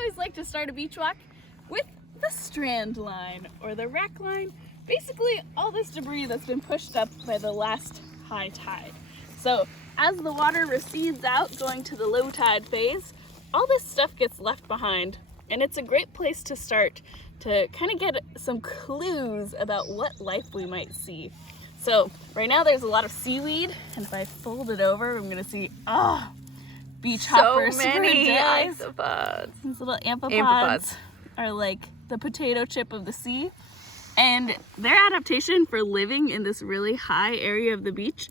always like to start a beach walk with the strand line or the rack line. Basically all this debris that's been pushed up by the last high tide. So as the water recedes out going to the low tide phase, all this stuff gets left behind, and it's a great place to start to kind of get some clues about what life we might see. So right now there's a lot of seaweed, and if I fold it over, I'm gonna see, beach hoppers. So many isopods. These little amphipods are like the potato chip of the sea. And their adaptation for living in this really high area of the beach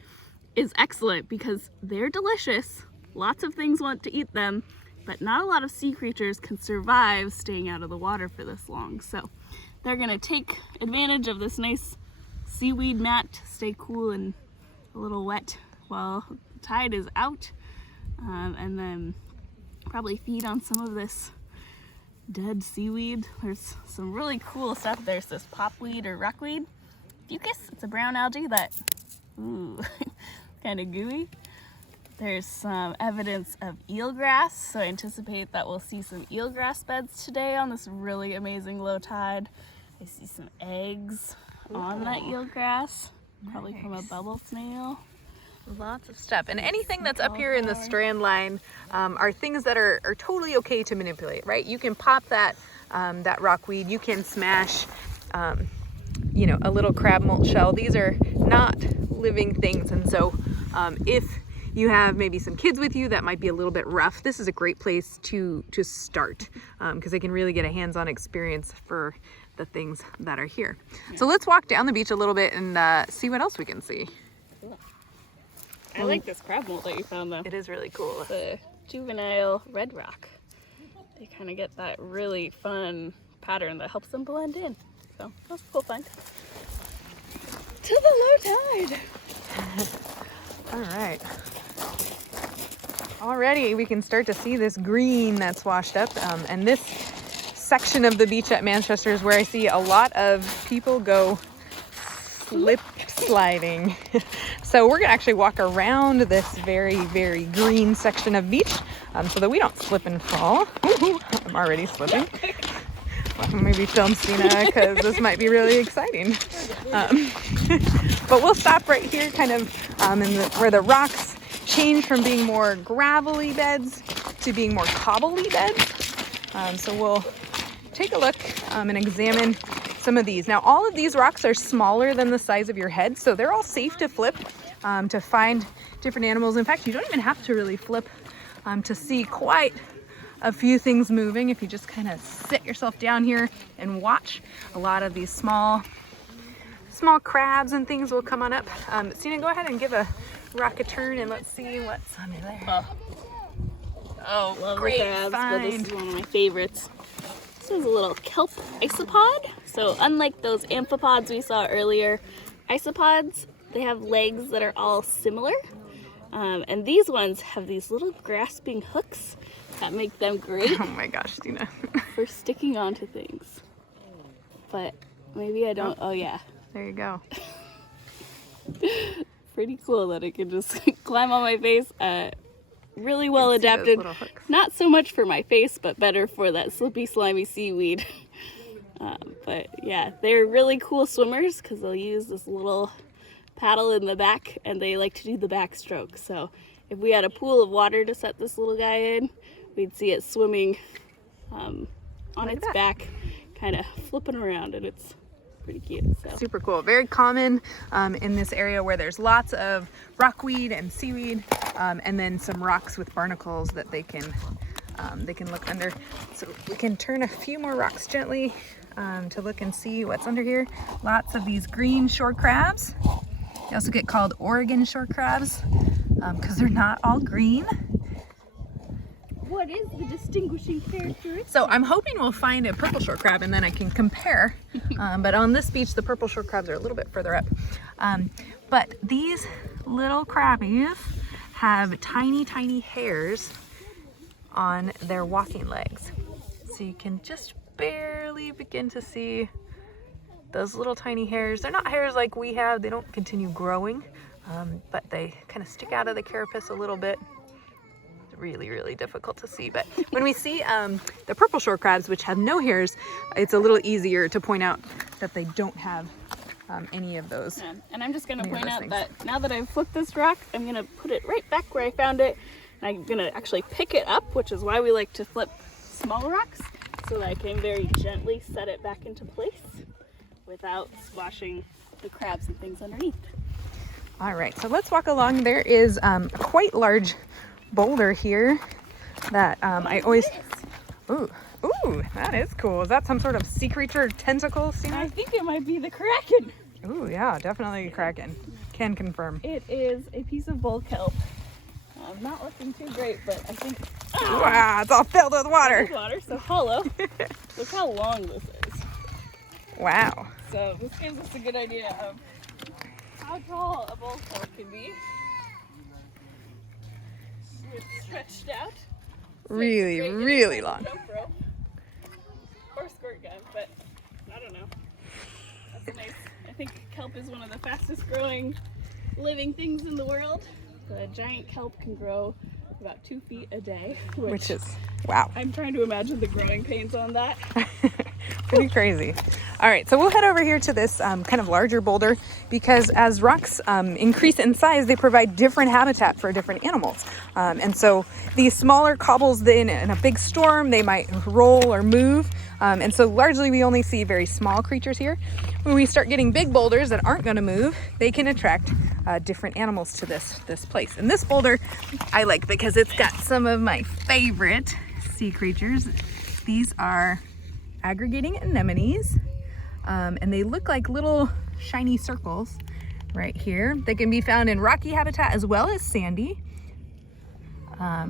is excellent because they're delicious. Lots of things want to eat them, but not a lot of sea creatures can survive staying out of the water for this long. So they're gonna take advantage of this nice seaweed mat to stay cool and a little wet while the tide is out, and then probably feed on some of this dead seaweed. There's some really cool stuff. There's this popweed or rockweed fucus. It's a brown algae that, kind of gooey. There's some evidence of eelgrass, so I anticipate that we'll see some eelgrass beds today on this really amazing low tide. I see some eggs on that eelgrass, probably from a bubble snail. Lots of stuff. And anything that's up here in the strand line are things that are totally okay to manipulate, right? You can pop that rockweed, you can smash you know, a little crab molt shell. These are not living things, and so if you have maybe some kids with you that might be a little bit rough, this is a great place to start because they can really get a hands-on experience for the things that are here. Yeah. So let's walk down the beach a little bit and see what else we can see. Cool. I like this crab molt that you found though. It is really cool. The juvenile red rock. They kind of get that really fun pattern that helps them blend in. So that's a cool find. To the low tide. All right. Already we can start to see this green that's washed up, and this section of the beach at Manchester is where I see a lot of people go slip sliding. So we're gonna actually walk around this very, very green section of beach so that we don't slip and fall. I'm already slipping. Maybe film Stena because this might be really exciting. But we'll stop right here, kind of where the rocks change from being more gravelly beds to being more cobbly beds. So we'll take a look and examine some of these. Now, all of these rocks are smaller than the size of your head, so they're all safe to flip to find different animals. In fact, you don't even have to really flip to see quite a few things moving. If you just kind of sit yourself down here and watch, a lot of these small crabs and things will come on up. Stena, go ahead and give a rock a turn and let's see what's under there. Oh, love great crabs, but this is one of my favorites. This is a little kelp isopod. So unlike those amphipods we saw earlier, isopods, they have legs that are all similar. And these ones have these little grasping hooks that make them great. Oh my gosh, Stena. For sticking onto things. But maybe I don't, oh yeah. There you go. Pretty cool that it can just climb on my face. Really well adapted. Not so much for my face, but better for that slippy, slimy seaweed. But yeah, they're really cool swimmers because they'll use this little paddle in the back and they like to do the backstroke. So if we had a pool of water to set this little guy in, we'd see it swimming on its back, kind of flipping around, and it's pretty cute. So. Super cool. Very common in this area where there's lots of rockweed and seaweed, and then some rocks with barnacles that they can look under. So we can turn a few more rocks gently to look and see what's under here. Lots of these green shore crabs. They also get called Oregon shore crabs because they're not all green. What is the distinguishing characteristic? So I'm hoping we'll find a purple shore crab and then I can compare. But on this beach, the purple shore crabs are a little bit further up. But these little crabbies have tiny, tiny hairs on their walking legs. So you can just barely begin to see those little tiny hairs. They're not hairs like we have. They don't continue growing, but they kind of stick out of the carapace a little bit. They're really, really difficult to see. But when we see the purple shore crabs, which have no hairs, it's a little easier to point out that they don't have any of those. Yeah. And I'm just going to point out that now that I've flipped this rock, I'm going to put it right back where I found it. And I'm going to actually pick it up, which is why we like to flip small rocks, so that I can very gently set it back into place without squashing the crabs and things underneath. All right, so let's walk along. There is a quite large boulder here that I always... Ooh, that is cool. Is that some sort of sea creature tentacle? I think it might be the kraken. Ooh, yeah, definitely a kraken. Can confirm. It is a piece of bull kelp. Not looking too great, but I think... Wow, it's all filled with water. So hollow. Look how long this is. Wow. So this gives us a good idea of how tall a bull kelp can be. It's stretched out. Really, really long. Jump rope. Or squirt gun, but I don't know. That's nice. I think kelp is one of the fastest growing living things in the world. The giant kelp can grow about 2 feet a day, which is, wow. I'm trying to imagine the growing pains on that. Pretty crazy. All right, so we'll head over here to this kind of larger boulder, because as rocks increase in size, they provide different habitat for different animals. And so these smaller cobbles, in a big storm, they might roll or move. And so largely we only see very small creatures here. When we start getting big boulders that aren't going to move, they can attract different animals to this place. And this boulder I like because it's got some of my favorite sea creatures. These are aggregating anemones, and they look like little shiny circles right here. They can be found in rocky habitat as well as sandy.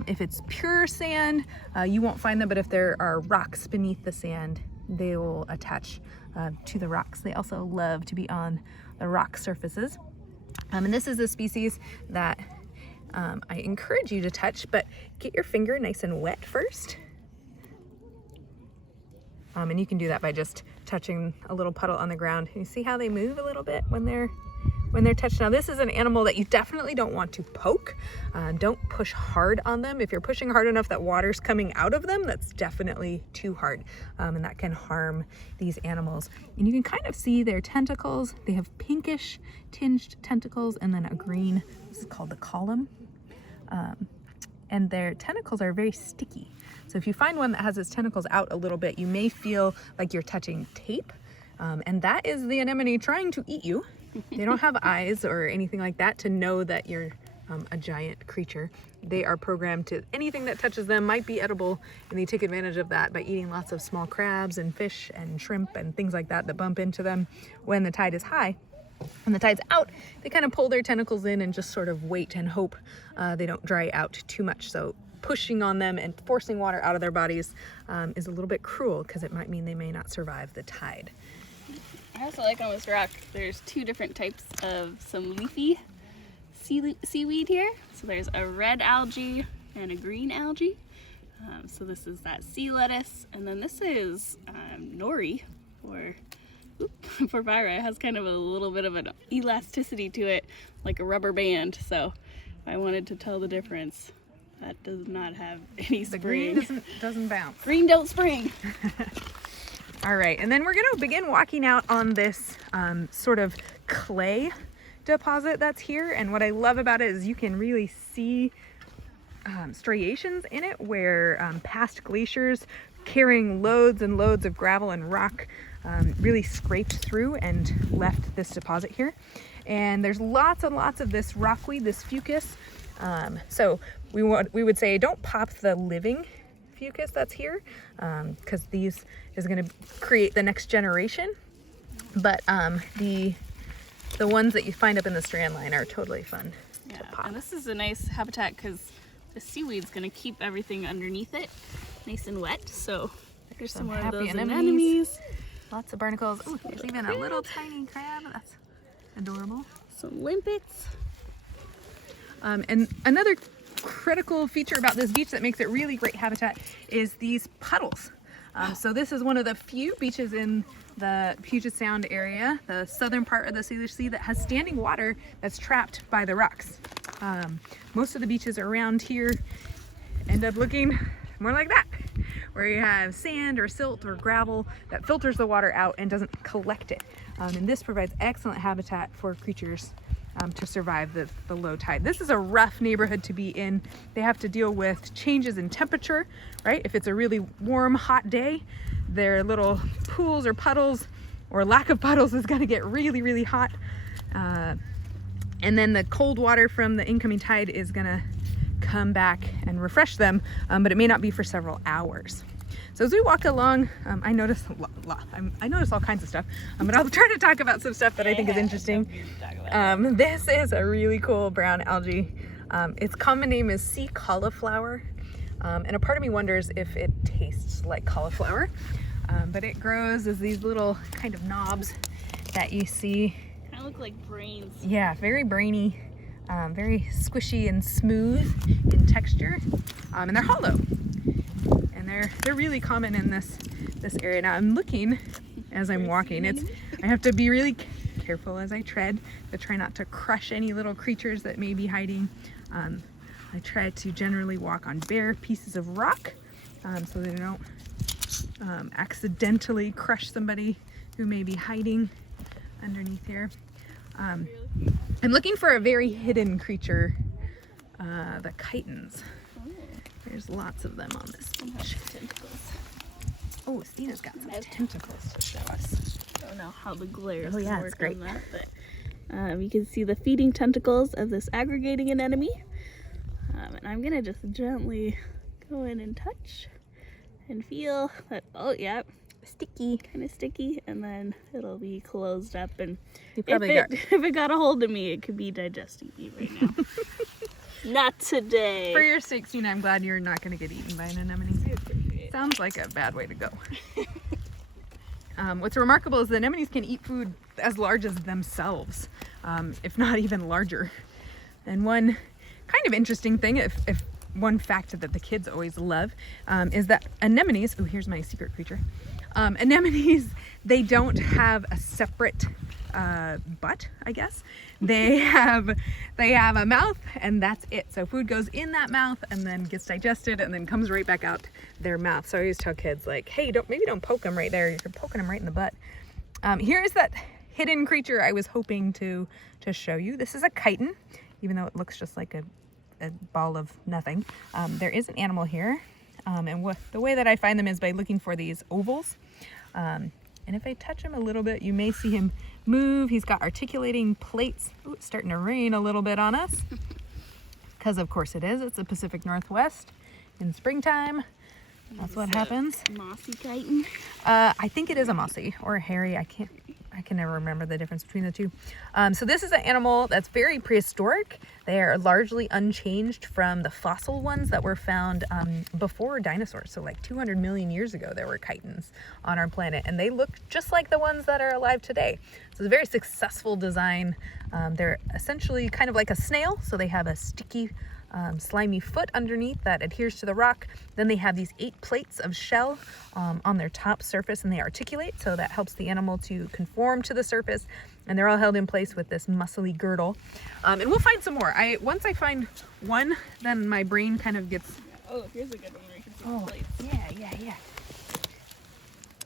If it's pure sand, you won't find them, but if there are rocks beneath the sand, they will attach to the rocks. They also love to be on the rock surfaces. And this is a species that I encourage you to touch, but get your finger nice and wet first. And you can do that by just touching a little puddle on the ground. You see how they move a little bit when they're touched. Now this is an animal that you definitely don't want to poke. Don't push hard on them. If you're pushing hard enough that water's coming out of them, that's definitely too hard, and that can harm these animals. And you can kind of see their tentacles. They have pinkish tinged tentacles and then a green, this is called the column. And their tentacles are very sticky. So if you find one that has its tentacles out a little bit, you may feel like you're touching tape. And that is the anemone trying to eat you. They don't have eyes or anything like that to know that you're a giant creature. They are programmed to, anything that touches them might be edible, and they take advantage of that by eating lots of small crabs and fish and shrimp and things like that that bump into them when the tide is high. When the tide's out, they kind of pull their tentacles in and just sort of wait and hope they don't dry out too much. So pushing on them and forcing water out of their bodies is a little bit cruel, because it might mean they may not survive the tide. I also like on this rock, there's 2 different types of some leafy seaweed here. So there's a red algae and a green algae. So this is that sea lettuce, and then this is nori for Byra. It has kind of a little bit of an elasticity to it, like a rubber band. So I wanted to tell the difference. That does not have any spring. The green doesn't bounce. Green don't spring. All right, and then we're gonna begin walking out on this sort of clay deposit that's here. And what I love about it is you can really see striations in it where past glaciers carrying loads and loads of gravel and rock really scraped through and left this deposit here. And there's lots and lots of this rockweed, this fucus. So we would say don't pop the living fucus that's here, because these is going to create the next generation. But the ones that you find up in the strand line are totally fun to pop. And this is a nice habitat because the seaweed's going to keep everything underneath it nice and wet. So here's some more of those anemones. Lots of barnacles. Oh, there's even a little tiny crab. That's adorable. Some limpets. And another critical feature about this beach that makes it really great habitat is these puddles. So this is one of the few beaches in the Puget Sound area, the southern part of the Salish Sea, that has standing water that's trapped by the rocks. Most of the beaches around here end up looking more like that, where you have sand or silt or gravel that filters the water out and doesn't collect it. And this provides excellent habitat for creatures to survive the low tide. This is a rough neighborhood to be in. They have to deal with changes in temperature, right? If it's a really warm, hot day, their little pools or puddles or lack of puddles is going to get really, really hot. And then the cold water from the incoming tide is going to come back and refresh them, but it may not be for several hours. So as we walk along, I noticed all kinds of stuff, but I'll try to talk about some stuff that I think is interesting. This is a really cool brown algae. Its common name is sea cauliflower, and a part of me wonders if it tastes like cauliflower, but it grows as these little kind of knobs that you see. Kind of look like brains. Yeah, very brainy, very squishy and smooth in texture, and they're hollow. They're really common in this area. Now I'm looking as I'm walking. I have to be really careful as I tread to try not to crush any little creatures that may be hiding. I try to generally walk on bare pieces of rock so that I don't accidentally crush somebody who may be hiding underneath here. I'm looking for a very hidden creature, the chitins. There's lots of them on this beach. Oh, Stena's got some tentacles to show us. I don't know how the glare is yeah, work it's great. on that, but you can see the feeding tentacles of this aggregating anemone. And I'm gonna just gently go in and touch and feel that, oh yeah, sticky, kind of sticky, and then it'll be closed up, and if it got a hold of me, it could be digesting me right now. Not today. For your sake, Stena, I'm glad you're not going to get eaten by an anemone. Sounds like a bad way to go. What's remarkable is the anemones can eat food as large as themselves, if not even larger. And one kind of interesting thing, if one fact that the kids always love, is that anemones, oh, here's my secret creature. Anemones, they don't have a separate butt, I guess. They have a mouth, and that's it. So food goes in that mouth and then gets digested and then comes right back out their mouth. So I always tell kids, like, hey, maybe don't poke them right there. You're poking them right in the butt. Here's that hidden creature I was hoping to show you. This is a chitin, even though it looks just like a ball of nothing. There is an animal here, and the way that I find them is by looking for these ovals. And if I touch him a little bit, you may see him move. He's got articulating plates. Ooh, it's starting to rain a little bit on us. Because of course it is. It's the Pacific Northwest in springtime. That's what happens. Mossy chitin. I think it is a mossy or a hairy. I can never remember the difference between the two. So this is an animal that's very prehistoric. They are largely unchanged from the fossil ones that were found before dinosaurs. So like 200 million years ago, there were chitins on our planet, and they look just like the ones that are alive today. So it's a very successful design. They're essentially kind of like a snail. So they have a sticky, slimy foot underneath that adheres to the rock. Then they have these 8 plates of shell on their top surface, and they articulate, so that helps the animal to conform to the surface, and they're all held in place with this muscly girdle. And we'll find some more. Once I find one, then my brain kind of gets... Oh, here's a good one where you can see the plates. Yeah.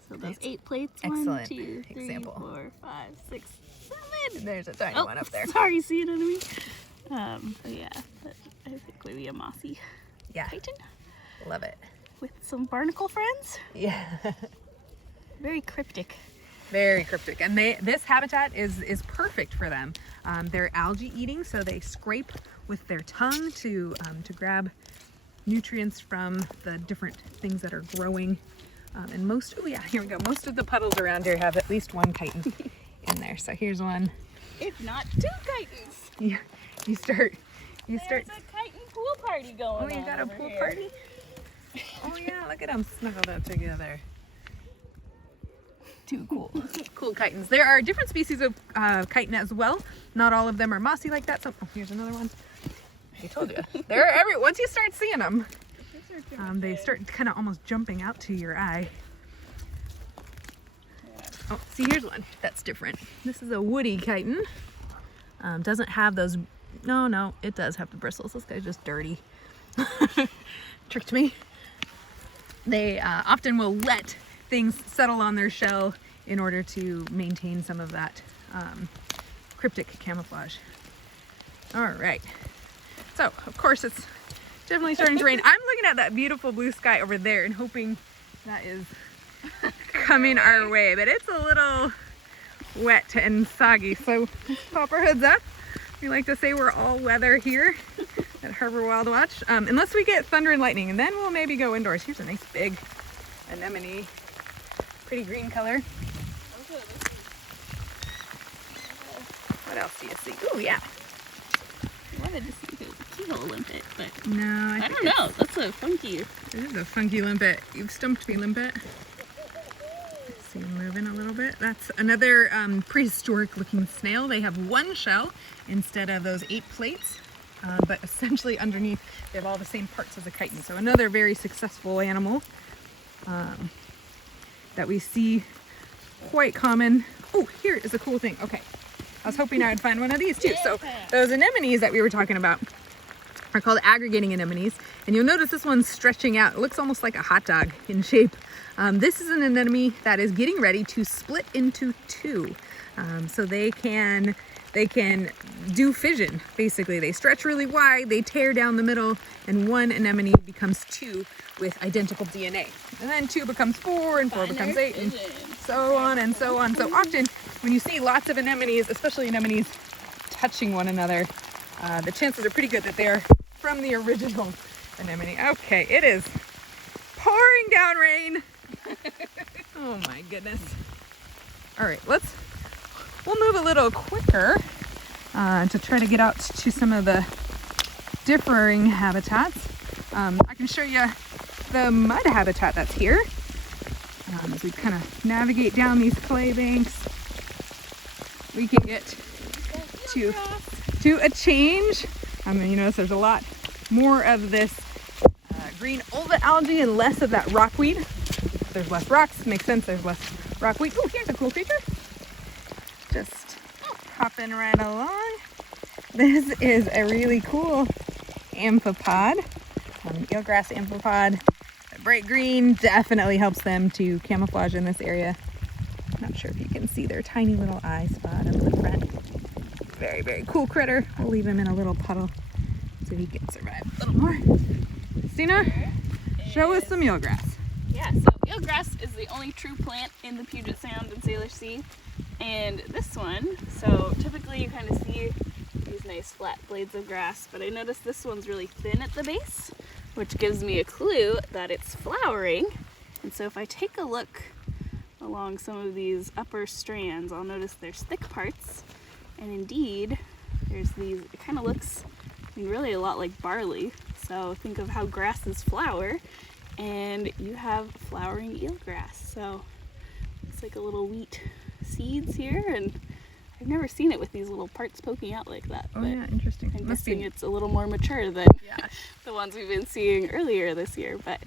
So those 8 plates. Excellent 1, 2, 3, example. 4, 5, 6, 7. There's a tiny one up there. Sorry, see it under me. But yeah, I think maybe a mossy chitin. Love it. With some barnacle friends. Yeah. Very cryptic. Very cryptic. And this habitat is perfect for them. They're algae eating, so they scrape with their tongue to grab nutrients from the different things that are growing. And here we go. Most of the puddles around here have at least one chitin in there. So here's one. If not 2 chitins. Yeah. You start. There's a chitin pool party going on. Oh, you got a pool here. party? Oh yeah, look at them snuggled up together. Too cool. Cool chitins. There are different species of chitin as well. Not all of them are mossy like that. So here's another one. I told you. They're once you start seeing them, they start kind of almost jumping out to your eye. Oh, see, here's one that's different. This is a woody chitin. Doesn't have those. No, it does have the bristles. This guy's just dirty. Tricked me. They often will let things settle on their shell in order to maintain some of that cryptic camouflage. All right. So, of course, it's definitely starting to rain. I'm looking at that beautiful blue sky over there and hoping that is coming our way, but it's a little wet and soggy. So let's pop our hoods up. We like to say we're all weather here at Harbor WildWatch, unless we get thunder and lightning, and then we'll maybe go indoors. Here's a nice big anemone, pretty green color. What else do you see? Oh yeah. I wanted to see if it was a keyhole limpet, but No, I don't know. That's a funky. It is a funky limpet. You've stumped me, limpet. See him moving a little bit. That's another prehistoric looking snail. They have one shell instead of those 8 plates, but essentially underneath they have all the same parts as a chitin. So another very successful animal that we see quite common. Oh, here is a cool thing. Okay, I was hoping I would find one of these too. So those anemones that we were talking about are called aggregating anemones, and you'll notice this one's stretching out. It looks almost like a hot dog in shape. This is an anemone that is getting ready to split into 2. So they can do fission. Basically, they stretch really wide, they tear down the middle, and one anemone becomes 2 with identical DNA. And then 2 becomes 4, and 4 becomes 8, and so on and so on. So often, when you see lots of anemones, especially anemones touching one another, the chances are pretty good that they're from the original anemone. Okay, it is pouring down rain. Oh my goodness. All right, we'll move a little quicker to try to get out to some of the differing habitats. I can show you the mud habitat that's here. As we kind of navigate down these clay banks, we can get to a change. You notice there's a lot more of this green ulva algae and less of that rockweed. There's less rocks, makes sense, there's less rockweed. Oh, here's a cool creature. Just hopping right along. This is a really cool amphipod, eelgrass amphipod. Bright green definitely helps them to camouflage in this area. Not sure if you can see their tiny little eye spot up the front. Very, very cool critter. We'll leave him in a little puddle so he can survive a little more. Stena, show us some eelgrass. Yeah, so eelgrass is the only true plant in the Puget Sound and Salish Sea. And this one, so typically you kind of see these nice flat blades of grass, but I noticed this one's really thin at the base, which gives me a clue that it's flowering. And so if I take a look along some of these upper strands, I'll notice there's thick parts. And indeed, there's these, it kind of looks, really a lot like barley. So think of how grasses flower, and you have flowering eelgrass. So it's like a little wheat seeds here, and I've never seen it with these little parts poking out like that. Oh yeah, interesting. I'm guessing it's a little more mature than the ones we've been seeing earlier this year. But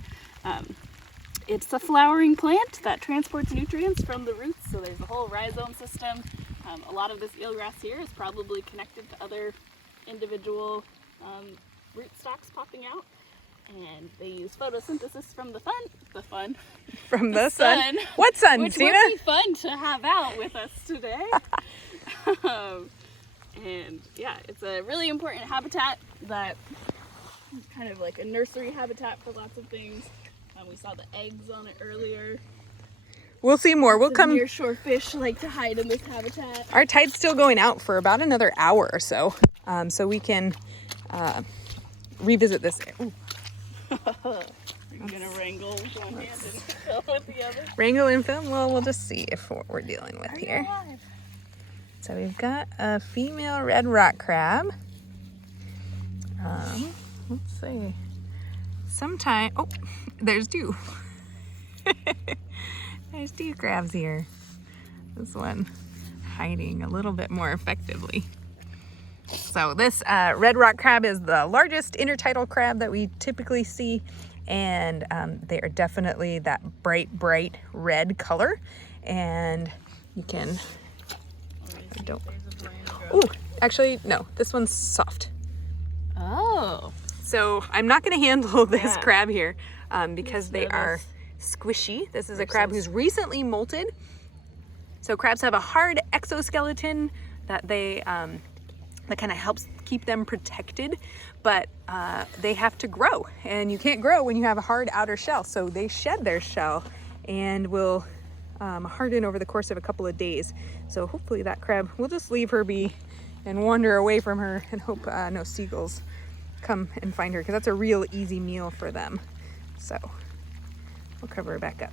it's a flowering plant that transports nutrients from the roots, so there's a whole rhizome system. A lot of this eelgrass here is probably connected to other individual rootstocks popping out, and they use photosynthesis from the sun. From the sun. What sun, which Stena? would be fun to have out with us today. And yeah, it's a really important habitat that is kind of like a nursery habitat for lots of things. We saw the eggs on it earlier. We'll see more. We'll come. Nearshore fish like to hide in this habitat. Our tide's still going out for about another hour or so, so we can revisit this. Ooh. You're gonna wrangle with one hand and fill with the other. Wrangle and film? Well, we'll just see if what we're dealing with here. So we've got a female red rock crab. Let's see. Oh, there's 2. There's 2 crabs here. This one hiding a little bit more effectively. So this red rock crab is the largest intertidal crab that we typically see, and they are definitely that bright red color. And you can, actually no, this one's soft. Oh. So I'm not going to handle this Yeah. crab here because they notice. are squishy. This is a crab who's recently molted. So crabs have a hard exoskeleton that they that kind of helps keep them protected, but they have to grow, and you can't grow when you have a hard outer shell. So they shed their shell and will harden over the course of a couple of days. So hopefully that crab, we'll just leave her be and wander away from her and hope no seagulls come and find her, because that's a real easy meal for them. So we'll cover her back up.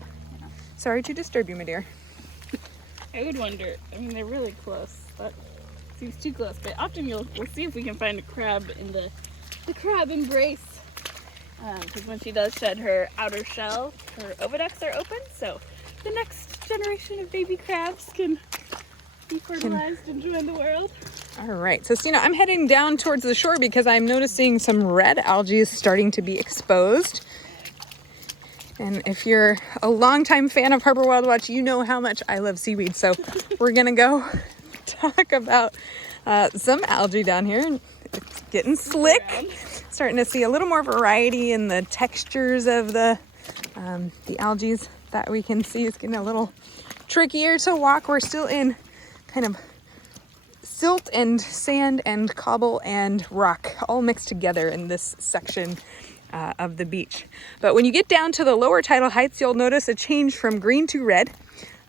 Sorry to disturb you, my dear. I would wonder, I mean, they're really close. That seems too close, but often we'll see if we can find a crab in the crab embrace. Because when she does shed her outer shell, her oviducts are open, so the next generation of baby crabs can be fertilized and join the world. All right, so Stena, I'm heading down towards the shore because I'm noticing some red algae starting to be exposed. And if you're a longtime fan of Harbor WildWatch, you know how much I love seaweed. So we're gonna go talk about some algae down here. It's getting slick. Starting to see a little more variety in the textures of the algae that we can see. It's getting a little trickier to walk. We're still in kind of silt and sand and cobble and rock all mixed together in this section of the beach. But when you get down to the lower tidal heights, you'll notice a change from green to red.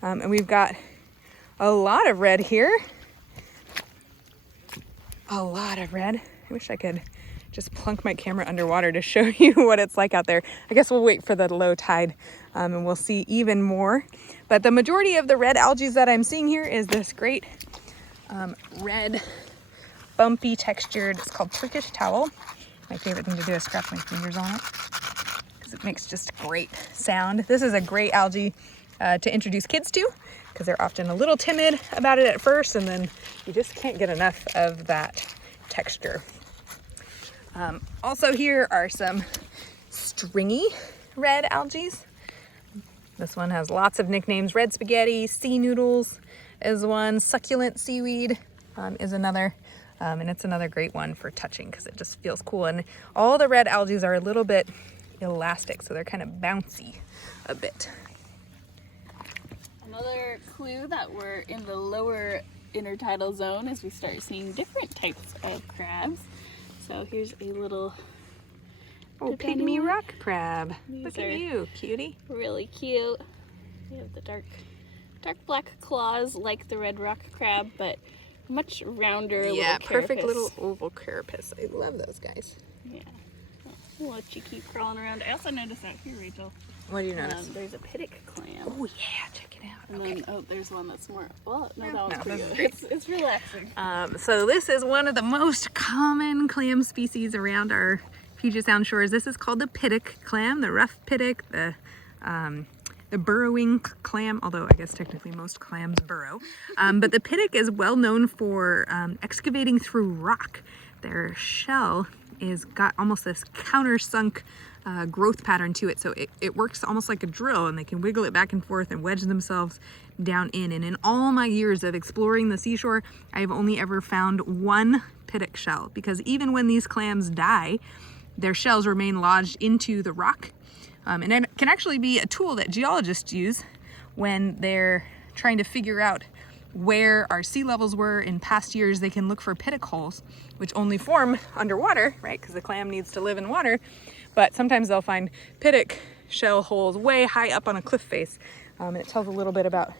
And we've got a lot of red here. A lot of red. I wish I could just plunk my camera underwater to show you what it's like out there. I guess we'll wait for the low tide and we'll see even more. But the majority of the red algae that I'm seeing here is this great red, bumpy textured, it's called Turkish towel. My favorite thing to do is scratch my fingers on it because it makes just great sound. This is a great algae to introduce kids to because they're often a little timid about it at first, and then you just can't get enough of that texture. Also here are some stringy red algae. This one has lots of nicknames. Red spaghetti, sea noodles is one, succulent seaweed is another, and it's another great one for touching because it just feels cool. And all the red algae are a little bit elastic, so they're kind of bouncy a bit. Another clue that we're in the lower intertidal zone is we start seeing different types of crabs. So here's a little Pygmy rock crab. These Look are at you, cutie. really cute. They have the dark black claws like the red rock crab, but much rounder. Yeah, little perfect carapace. little oval carapace. I love those guys. Yeah. We'll let you keep crawling around. I also noticed out here, Rachel. What do you notice? There's a pittock clam. Oh yeah, check it out. And Okay. then, oh, there's one that's more, well, no, that No, one's pretty this is good. It's relaxing. So this is one of the most common clam species around our Puget Sound shores. This is called the pittock clam, the rough pittock, the burrowing clam, although I guess technically most clams burrow. But the pittock is well known for excavating through rock. Their shell is got almost this countersunk growth pattern to it, so it works almost like a drill, and they can wiggle it back and forth and wedge themselves down in. And in all my years of exploring the seashore, I've only ever found one pittock shell, because even when these clams die, their shells remain lodged into the rock. And it can actually be a tool that geologists use when they're trying to figure out where our sea levels were in past years. They can look for pittock holes, which only form underwater, right? Because the clam needs to live in water. But sometimes they'll find pittock shell holes way high up on a cliff face. And it tells a little bit about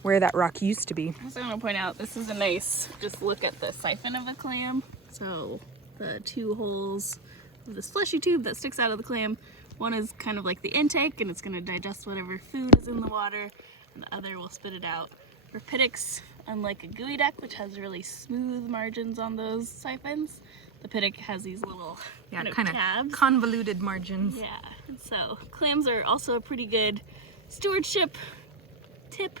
where that rock used to be. I also want to point out, this is a nice, just look at the siphon of the clam. So the two holes of this fleshy tube that sticks out of the clam, one is kind of like the intake, and it's going to digest whatever food is in the water, and the other will spit it out. For pittocks, unlike a geoduck, which has really smooth margins on those siphons, the pittock has these little kind of tabs. Convoluted margins. Yeah, and so clams are also a pretty good stewardship tip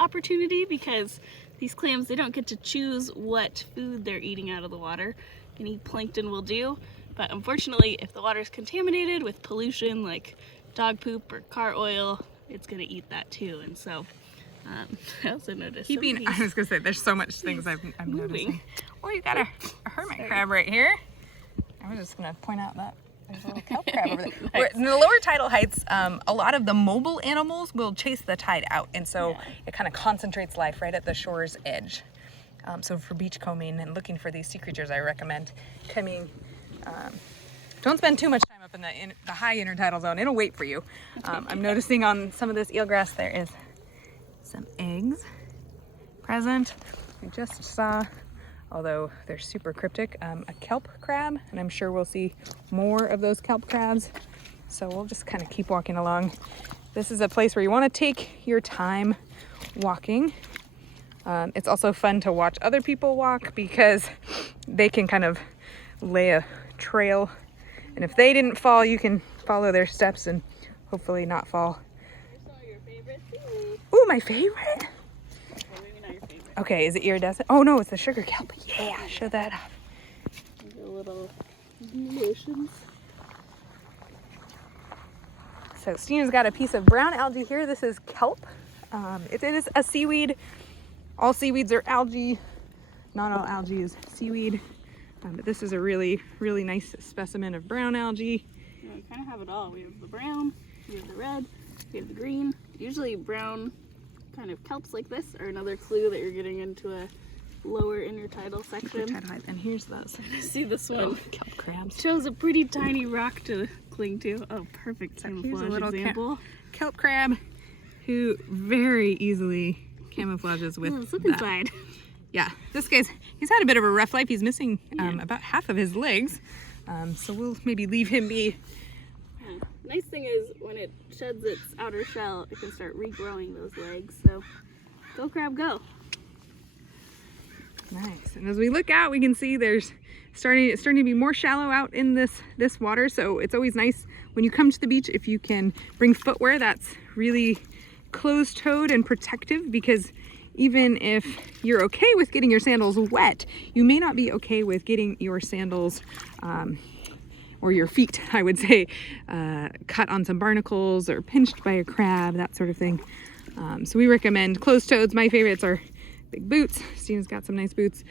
opportunity, because these clams, they don't get to choose what food they're eating out of the water. Any plankton will do, but unfortunately, if the water is contaminated with pollution like dog poop or car oil, it's gonna eat that too. And so I also noticed I was gonna say, there's so much things I'm noticing. Oh, you got a hermit crab right here. I was just gonna point out that there's a little kelp crab over there. Nice. In the lower tidal heights, a lot of the mobile animals will chase the tide out, and so it kind of concentrates life right at the shore's edge. So for beachcombing and looking for these sea creatures, I recommend coming. Don't spend too much time up in the high intertidal zone. It'll wait for you. I'm noticing on some of this eelgrass there is some eggs present. I just saw, although they're super cryptic, a kelp crab, and I'm sure we'll see more of those kelp crabs. So we'll just kind of keep walking along. This is a place where you want to take your time walking. It's also fun to watch other people walk because they can kind of lay a trail, and if they didn't fall, you can follow their steps and hopefully not fall. I saw your favorite seaweed. Ooh, my favorite? Well, maybe not your favorite. Okay, is it iridescent? Oh no, it's the sugar kelp. Yeah, show that off. The little lotions. So Stena's got a piece of brown algae here. This is kelp. It is a seaweed. All seaweeds are algae. Not all algae is seaweed. But this is a really, really nice specimen of brown algae. Yeah, we kind of have it all. We have the brown, we have the red, we have the green. Usually brown kind of kelps like this are another clue that you're getting into a lower intertidal section. And here's those. See this one? Oh, kelp crabs. Shows a pretty tiny rock to cling to. Oh, perfect So here's a camouflage little example. Kelp crab who very easily camouflages with Let's look that. inside. Yeah, this guy's, he's had a bit of a rough life. He's missing about half of his legs. So we'll maybe leave him be. Yeah. Nice thing is when it sheds its outer shell, it can start regrowing those legs. So go crab, go. Nice. And as we look out, we can see there's it's starting to be more shallow out in this water. So it's always nice when you come to the beach if you can bring footwear that's really closed-toed and protective, because even if you're okay with getting your sandals wet, you may not be okay with getting your sandals or your feet, I would say, cut on some barnacles or pinched by a crab, that sort of thing. So we recommend closed-toeds. My favorites are big boots. Stena's got some nice boots.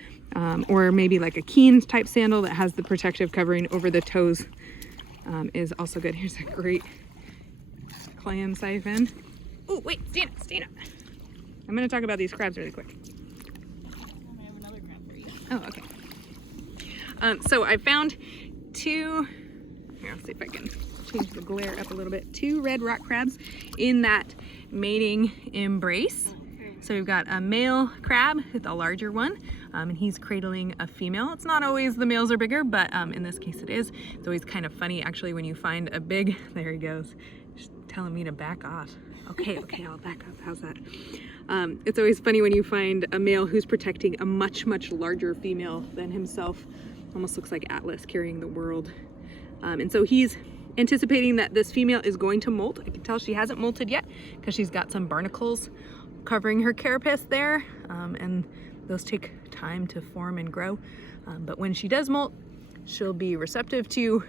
Or maybe like a Keen type sandal that has the protective covering over the toes is also good. Here's a great clam siphon. Oh, wait, Stena. I'm going to talk about these crabs really quick. I have another crab for you. Oh, okay. So I found two, here, I'll see if I can change the glare up a little bit, 2 red rock crabs in that mating embrace. So we've got a male crab, the larger one, and he's cradling a female. It's not always the males are bigger, but in this case it is. It's always kind of funny actually when you find a big, there he goes, just telling me to back off. Okay, I'll back up, how's that? It's always funny when you find a male who's protecting a much, much larger female than himself. Almost looks like Atlas carrying the world. And so he's anticipating that this female is going to molt. I can tell she hasn't molted yet because she's got some barnacles covering her carapace there, and those take time to form and grow. But when she does molt, she'll be receptive to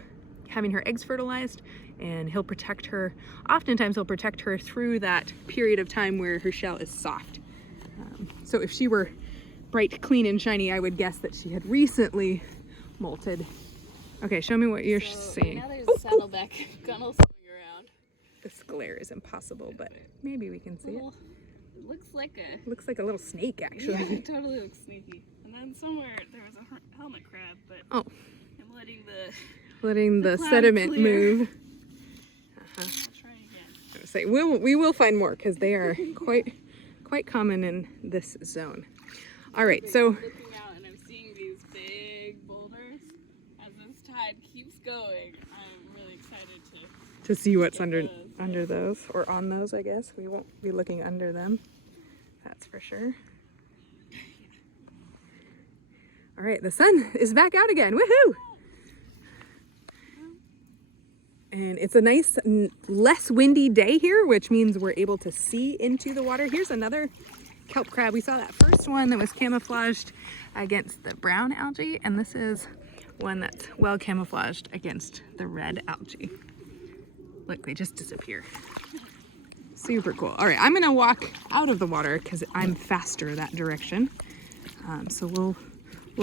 having her eggs fertilized, and he'll protect her. Oftentimes he'll protect her through that period of time where her shell is soft. So if she were bright, clean, and shiny, I would guess that she had recently molted. Okay, show me what you're seeing. Now there's a saddleback gunnel swimming around. This glare is impossible, but maybe we can see it. It looks like a... Looks like a little snake, actually. Yeah, it totally looks sneaky. And then somewhere there was a helmet crab, but oh, I'm letting the cloud sediment clear. move. I'll try again. Say we will find more because they are quite common in this zone. All right, so I'm looking out and I'm seeing these big boulders. As this tide keeps going, I'm really excited to see what's under those. those or on those, I guess. We won't be looking under them. That's for sure. All right, the sun is back out again. Woohoo! And it's a nice, less windy day here, which means we're able to see into the water. Here's another kelp crab. We saw that first one that was camouflaged against the brown algae, and this is one that's well camouflaged against the red algae. Look, they just disappear. Super cool. All right, I'm gonna walk out of the water because I'm faster that direction. So we'll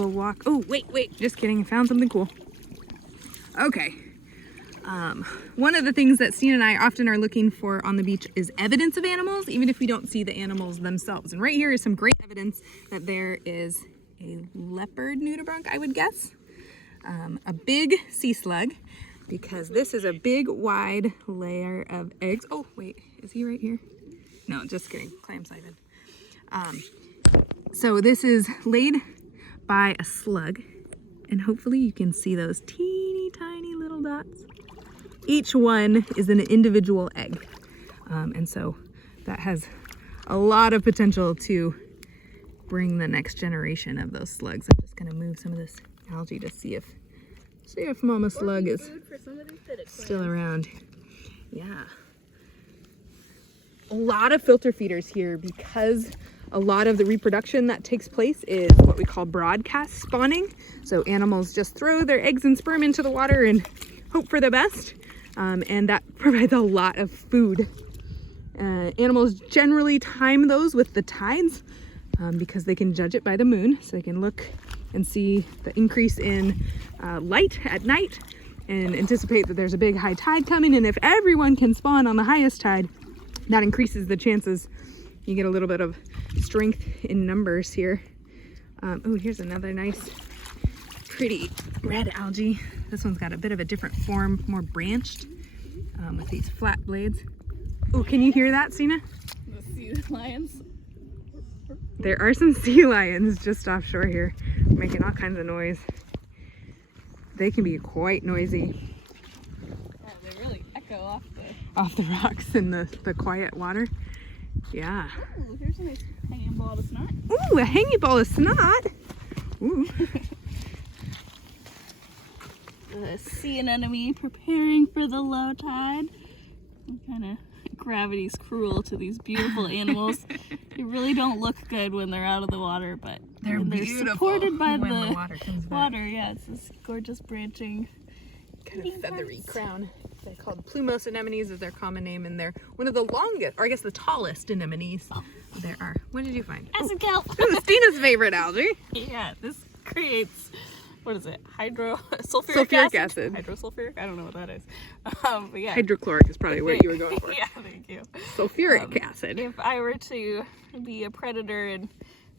walk. Oh, wait, just kidding. I found something cool. Okay. One of the things that Stena and I often are looking for on the beach is evidence of animals, even if we don't see the animals themselves. And right here is some great evidence that there is a leopard nudibranch, I would guess. A big sea slug, because this is a big, wide layer of eggs. Oh, wait, is he right here? No, just kidding, clam-sided. So this is laid by a slug, and hopefully you can see those teeny tiny little dots. Each one is an individual egg. And so that has a lot of potential to bring the next generation of those slugs. I'm just gonna move some of this algae to see if Mama Slug is still around. Yeah. A lot of filter feeders here, because a lot of the reproduction that takes place is what we call broadcast spawning. So animals just throw their eggs and sperm into the water and hope for the best. And that provides a lot of food. Animals generally time those with the tides because they can judge it by the moon. So they can look and see the increase in light at night and anticipate that there's a big high tide coming. And if everyone can spawn on the highest tide, that increases the chances. You get a little bit of strength in numbers here. Oh, here's another nice, pretty red algae. This one's got a bit of a different form, more branched, with these flat blades. Oh, can you hear that, Stena? The sea lions. There are some sea lions just offshore here, making all kinds of noise. They can be quite noisy. Oh, they really echo off the rocks in the quiet water. Yeah. Ooh, here's a nice hanging ball of snot. Ooh, a hanging ball of snot. Ooh. The sea anemone preparing for the low tide. Kind of gravity's cruel to these beautiful animals. They really don't look good when they're out of the water, but they're supported by when the water comes back. water. Yeah, it's this gorgeous branching kind of feathery crown. They're called plumose anemones is their common name, and they're one of the longest, or I guess the tallest anemones there are. What did you find? Acid kelp. This is Stena's favorite algae. Yeah, this creates, what is it? Sulfuric acid. Hydrosulfuric? I don't know what that is. But yeah. Hydrochloric is probably what you were going for. Yeah, thank you. Sulfuric acid. If I were to be a predator, and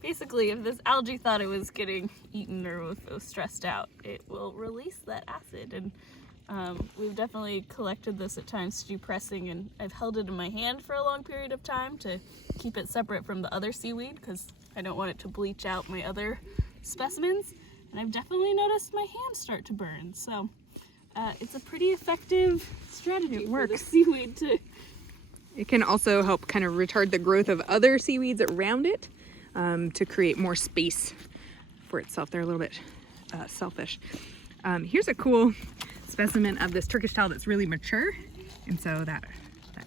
basically if this algae thought it was getting eaten or if it was stressed out, it will release that acid. And we've definitely collected this at times to do pressing, and I've held it in my hand for a long period of time to keep it separate from the other seaweed because I don't want it to bleach out my other specimens. And I've definitely noticed my hands start to burn. So it's a pretty effective strategy for the seaweed to... It can also help kind of retard the growth of other seaweeds around it to create more space for itself. They're a little bit selfish. Here's a cool specimen of this Turkish towel that's really mature. And so that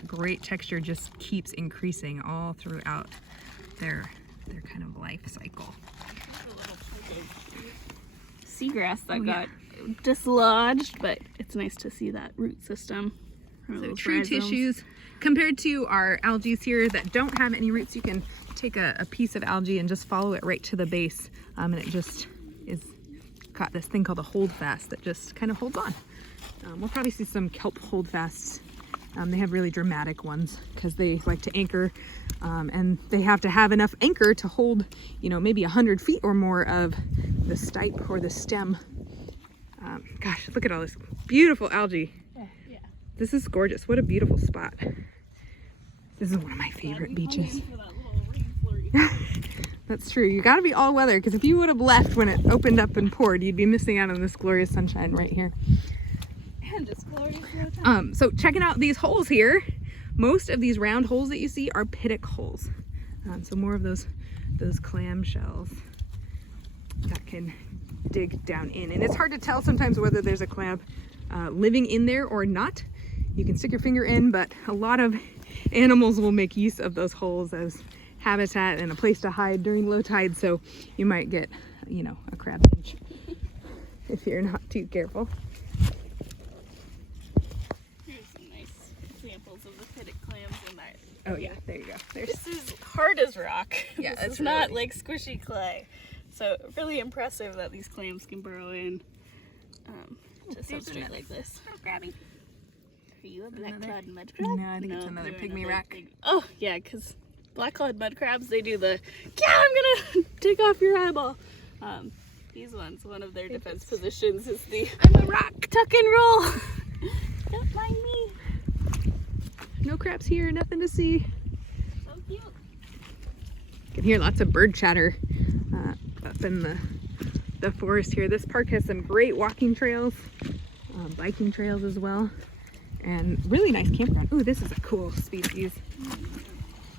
great texture just keeps increasing all throughout their kind of life cycle. Seagrass that got dislodged, but it's nice to see that root system. So true tissues. Compared to our algae here that don't have any roots, you can take a piece of algae and just follow it right to the base, and it just is got this thing called a holdfast that just kind of holds on. We'll probably see some kelp holdfasts. They have really dramatic ones because they like to anchor, and they have to have enough anchor to hold, maybe 100 feet or more of the stipe or the stem. Gosh, look at all this beautiful algae. Yeah. This is gorgeous. What a beautiful spot. This is one of my favorite beaches. That's true. You got to be all weather, because if you would have left when it opened up and poured, you'd be missing out on this glorious sunshine right here. And just glorious low tide. So checking out these holes here, most of these round holes that you see are pittock holes. So more of those clam shells that can dig down in. And it's hard to tell sometimes whether there's a clam living in there or not. You can stick your finger in, but a lot of animals will make use of those holes as habitat and a place to hide during low tide. So you might get, a crab pinch if you're not too careful. Here's some nice examples of the pittock clams in that. Oh yeah, there you go. This is hard as rock. Yeah, this is not like squishy clay. So really impressive that these clams can burrow in. to substrate like this. Oh, grabby. Are you a black cloud mud crab? No, I think it's another pygmy rack. Oh, yeah, because black cloud mud crabs, they do the, yeah, I'm gonna take off your eyeball. These ones, one of their defense positions is the, I'm a rock, tuck and roll. Don't mind me. No crabs here, nothing to see. So cute. You can hear lots of bird chatter up in the forest here. This park has some great walking trails, biking trails as well, and really nice campground. Ooh, this is a cool species.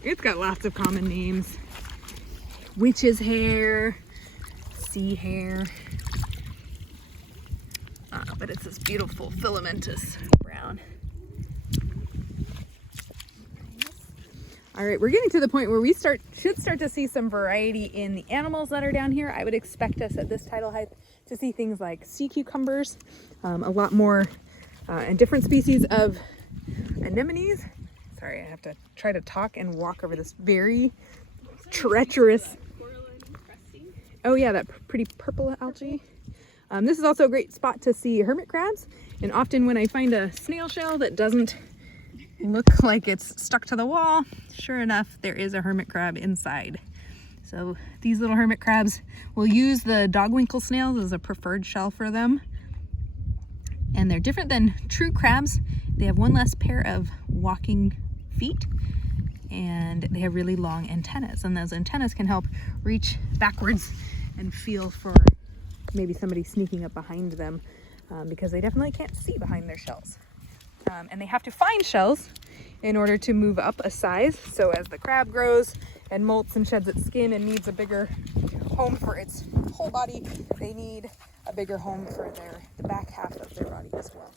It's got lots of common names. Witch's hair, sea hair, but it's this beautiful filamentous brown. All right, we're getting to the point where we should start to see some variety in the animals that are down here. I would expect us at this tidal height to see things like sea cucumbers, a lot more and different species of anemones. Sorry, I have to try to talk and walk over this very treacherous. Oh yeah, that pretty purple algae. This is also a great spot to see hermit crabs. And often when I find a snail shell that doesn't look like it's stuck to the wall, sure enough, there is a hermit crab inside. So these little hermit crabs will use the dogwinkle snails as a preferred shell for them. And they're different than true crabs. They have one less pair of walking feet, and they have really long antennas, and those antennas can help reach backwards and feel for maybe somebody sneaking up behind them, because they definitely can't see behind their shells. And they have to find shells in order to move up a size. So as the crab grows and molts and sheds its skin and needs a bigger home for its whole body, they need a bigger home for the back half of their body as well.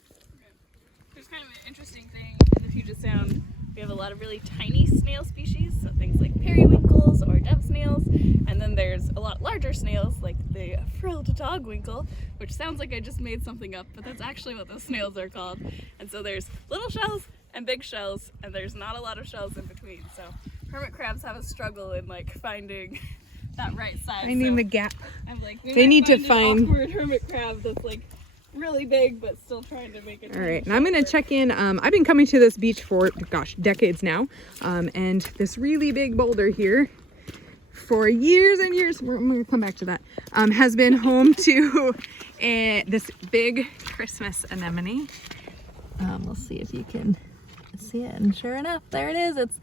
There's kind of an interesting thing in the Puget Sound. We have a lot of really tiny snail species, so things like periwinkles or dove snails, and then there's a lot larger snails like the frilled dogwinkle, which sounds like I just made something up, but that's actually what those snails are called. And so there's little shells and big shells, and there's not a lot of shells in between. So hermit crabs have a struggle in like finding that right size. Finding the gap. I'm like, they need to find an awkward hermit crab that's like really big but still trying to make it. All right, and I'm gonna check in. I've been coming to this beach for, gosh, decades now, and this really big boulder here for years and years, I'm gonna come back to that, has been home to this big Christmas anemone. We'll see if you can see it, and sure enough, there it is. It's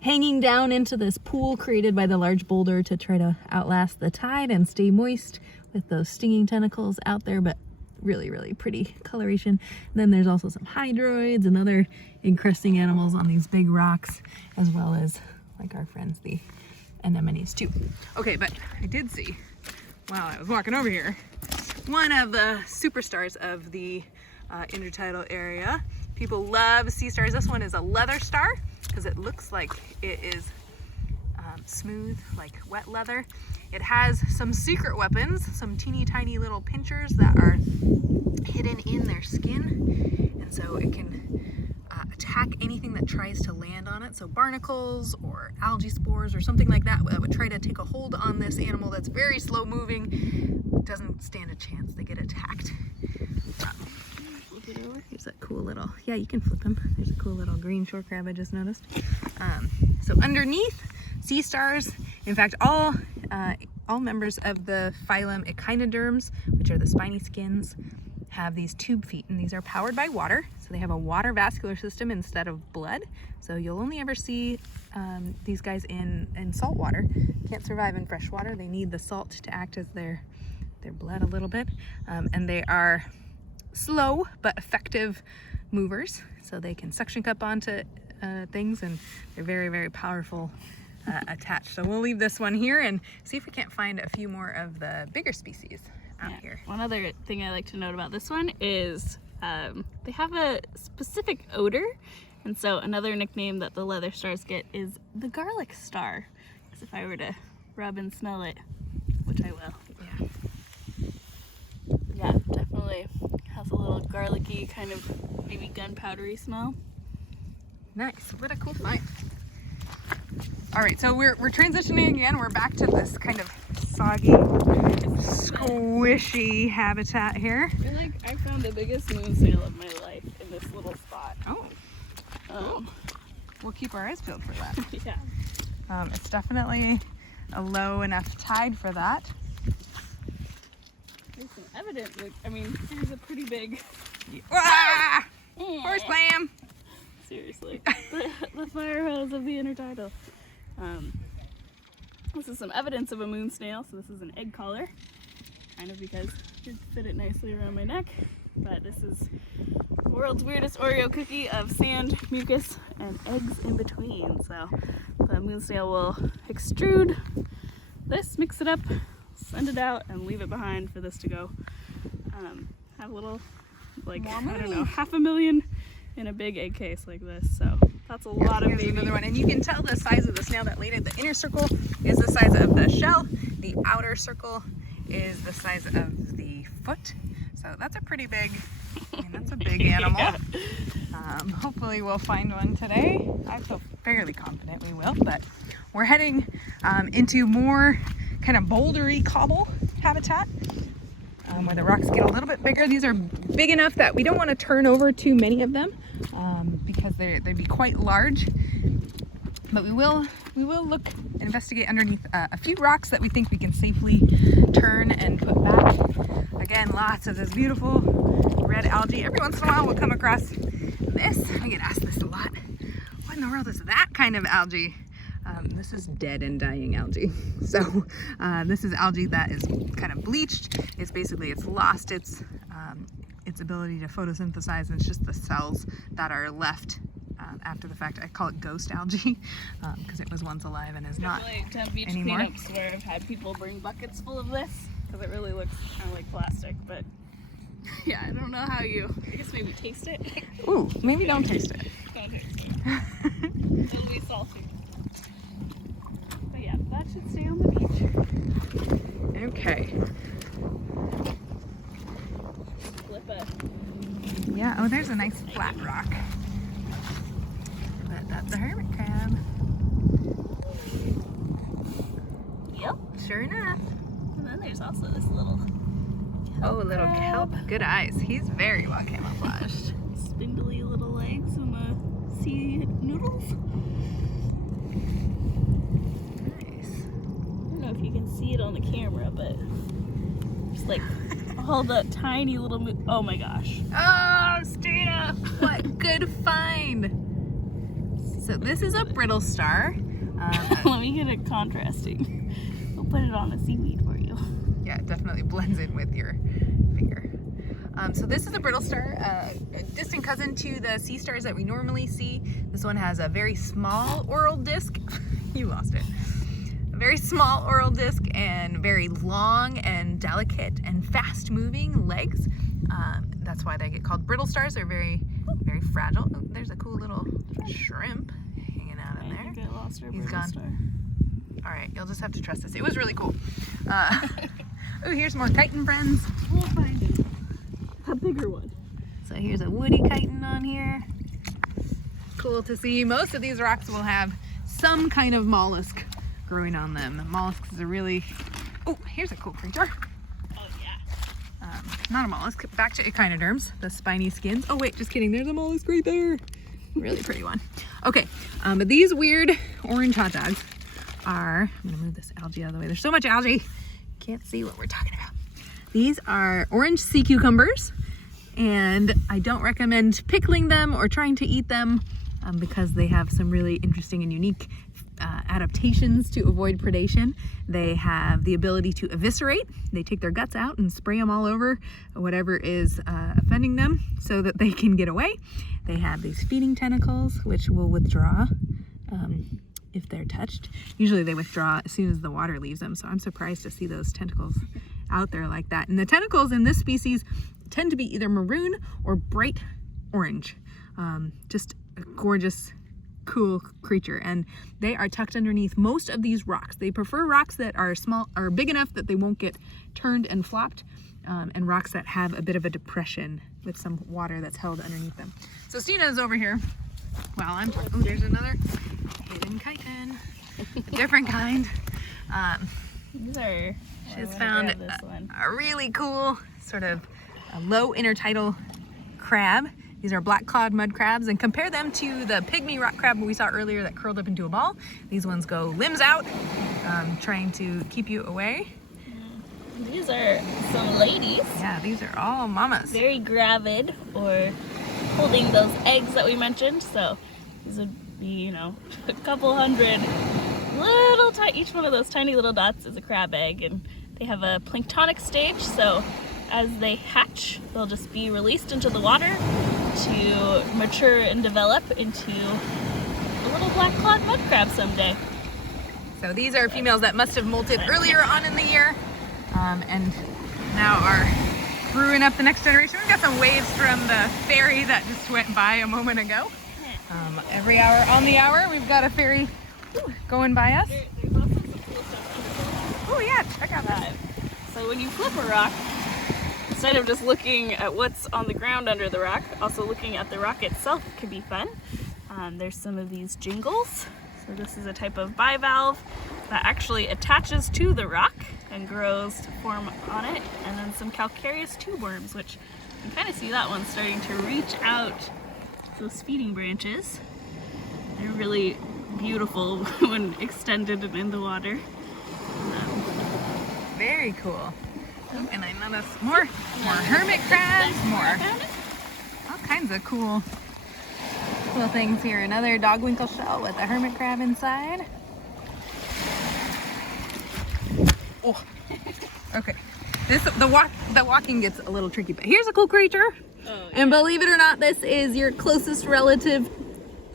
hanging down into this pool created by the large boulder to try to outlast the tide and stay moist with those stinging tentacles out there, but really, really pretty coloration. And then there's also some hydroids and other encrusting animals on these big rocks, as well as like our friends, the anemones too. Okay, but I did see, while I was walking over here, one of the superstars of the intertidal area. People love sea stars. This one is a leather star because it looks like it is smooth, like wet leather. It has some secret weapons, some teeny tiny little pinchers that are hidden in their skin, and so it can attack anything that tries to land on it. So barnacles or algae spores or something like that would try to take a hold on this animal that's very slow moving, doesn't stand a chance. They get attacked. Here's that cool little, yeah, you can flip them. There's a cool little green shore crab I just noticed. So underneath, sea stars, in fact, all members of the phylum Echinoderms, which are the spiny skins, have these tube feet, and these are powered by water. So they have a water vascular system instead of blood. So you'll only ever see these guys in salt water. Can't survive in fresh water. They need the salt to act as their blood a little bit. And they are slow but effective movers. So they can suction cup onto things, and they're very, very powerful attached. So we'll leave this one here and see if we can't find a few more of the bigger species out here. One other thing I like to note about this one is they have a specific odor, and so another nickname that the leather stars get is the garlic star, because if I were to rub and smell it, which I will, yeah, definitely has a little garlicky kind of maybe gunpowdery smell. Nice, what a cool find. All right, so we're transitioning again. We're back to this kind of soggy, squishy habitat here. I feel like I found found the biggest moon snail of my life in this little spot. Oh, we'll keep our eyes peeled for that. Yeah. It's definitely a low enough tide for that. There's some evidence. Like, I mean, here's a pretty big... Ah! Horse slam! Seriously. The fire hose of the intertidal. This is some evidence of a moon snail. So this is an egg collar. Kind of because it fit it nicely around my neck. But this is the world's weirdest Oreo cookie of sand, mucus, and eggs in between. So the moon snail will extrude this, mix it up, send it out, and leave it behind for this to go have a little, like, I don't know, 500,000 in a big egg case like this. So that's a lot of baby. Another one, and you can tell the size of the snail that laid it. The inner circle is the size of the shell. The outer circle is the size of the foot. So that's a pretty big, that's a big animal. Yeah. Hopefully we'll find one today. I feel fairly confident we will, but we're heading into more kind of bouldery cobble habitat where the rocks get a little bit bigger. These are big enough that we don't want to turn over too many of them because they'd be quite large. But we will investigate underneath a few rocks that we think we can safely turn and put back. Again, lots of this beautiful red algae. Every once in a while we'll come across this. I get asked this a lot. What in the world is that kind of algae? This is dead and dying algae. So this is algae that is kind of bleached. It's lost its ability to photosynthesize, and it's just the cells that are left after the fact. I call it ghost algae because it was once alive and is not beach anymore. Cleanups where I've had people bring buckets full of this because it really looks kind of like plastic, but yeah, I don't know how you, I guess maybe taste it. Ooh, maybe don't taste it. Don't taste it. It'll be salty. But yeah, that should stay on the beach. Okay. Flip it. Yeah, oh, there's a nice flat rock. That's a hermit crab. Yep. Sure enough. And then there's also this little Oh, a little crab. kelp. Good eyes. He's very well camouflaged. Spindly little legs and the sea noodles. Nice. I don't know if you can see it on the camera, but just like all the tiny little oh my gosh. Oh, Stena! What good find! So this is a brittle star. Let me get it contrasting. We'll put it on the seaweed for you. Yeah, it definitely blends in with your finger. So this is a brittle star, a distant cousin to the sea stars that we normally see. This one has a very small oral disc. You lost it. A very small oral disc and very long and delicate and fast moving legs. That's why they get called brittle stars. They're very, very fragile. Oh, there's a cool little shrimp hanging out in there. I think I lost our He's brittle gone. star. All right, you'll just have to trust this. It was really cool. Oh, here's more chitin friends. We'll find it. A bigger one. So here's a woody chitin on here. Cool to see. Most of these rocks will have some kind of mollusk growing on them. Mollusks are really... Oh, here's a cool creature. Oh yeah. Not a mollusk. Back to echinoderms, the spiny skins. Oh wait, just kidding. There's a mollusk right there. Really pretty one. Okay, but these weird orange hot dogs are... I'm gonna move this algae out of the way. There's so much algae. Can't see what we're talking about. These are orange sea cucumbers, and I don't recommend pickling them or trying to eat them because they have some really interesting and unique adaptations to avoid predation. They have the ability to eviscerate. They take their guts out and spray them all over whatever is offending them so that they can get away. They have these feeding tentacles which will withdraw if they're touched. Usually they withdraw as soon as the water leaves them, so I'm surprised to see those tentacles out there like that. And the tentacles in this species tend to be either maroon or bright orange. Just a gorgeous, cool creature, and they are tucked underneath most of these rocks. They prefer rocks that are small or big enough that they won't get turned and flopped, and rocks that have a bit of a depression with some water that's held underneath them. So Stena is over here while I'm talking. Oh, there's another hidden chitin, a different kind. These are... She's found a really cool sort of a low intertidal crab. These are black clawed mud crabs, and compare them to the pygmy rock crab we saw earlier that curled up into a ball. These ones go limbs out, trying to keep you away. These are some ladies. Yeah, these are all mamas. Very gravid, or holding those eggs that we mentioned. So these would be, you know, a couple hundred little tiny, each one of those tiny little dots is a crab egg, and they have a planktonic stage. So as they hatch, they'll just be released into the water to mature and develop into a little black clawed mud crab someday. So these are females that must have molted earlier on in the year, and now are brewing up the next generation. We've got some waves from the ferry that just went by a moment ago. Every hour on the hour, we've got a ferry going by us. There's also some cool stuff under the water. Oh yeah, check out that. So when you flip a rock, instead of just looking at what's on the ground under the rock, also looking at the rock itself can be fun. There's some of these jingles. So this is a type of bivalve that actually attaches to the rock and grows to form on it. And then some calcareous tube worms, which you can kind of see that one starting to reach out to those feeding branches. They're really beautiful when extended and in the water. Very cool. Oh, and I noticed more hermit crabs, all kinds of cool things here. Another dogwinkle shell with a hermit crab inside. Oh, okay. The walking gets a little tricky, but here's a cool creature. Oh, yeah. And believe it or not, this is your closest relative